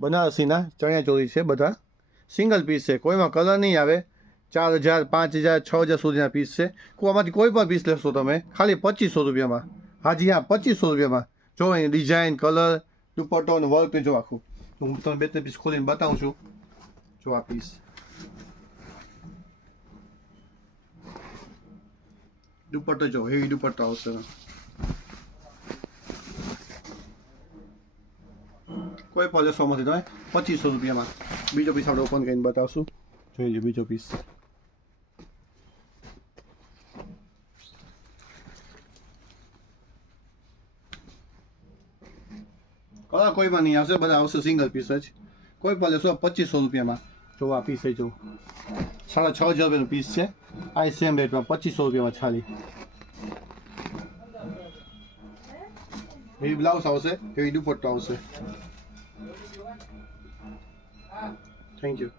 બનારસીના ચણિયા ચોળી છે બધા, single piece છે, કોઈમાં કલર નહીં આવે. 4000, 5000, 6000 સુધીના પીસ છે. આમાંથી કોઈ પણ પીસ લેશો તમે ખાલી 2500 રૂપિયામાં. હાજી હા, 2500 રૂપિયામાં. જો એની ડિઝાઇન, કલર, દુપટ્ટો અને વર્ક જો આખું. હું તમને 2-3 પીસ ખોલીને બતાવું છું. જો આ પીસ દુપટ્ટો જો હેવી દુપટ્ટો આવશે. કોઈ પણ લેશોમાંથી તમે 2500 રૂપિયામાં. બીજો પીસ આપણે ઓપન કરીને બતાવશું. જોઈ લો બીજો પીસ. કલર કોઈમાં નહીં આવશે, બધા આવશે સિંગલ પીસ જ. કોઈ પણ લેશો 2500 રૂપિયામાં. જો આ પીસ જો 6500 રૂપિયાનું પીસ છે. આ સેમ રેટમાં 2500 રૂપિયામાં ખાલી. એવી બ્લાઉઝ આવશે, એવી દુપટ્ટો આવશે. Thank you.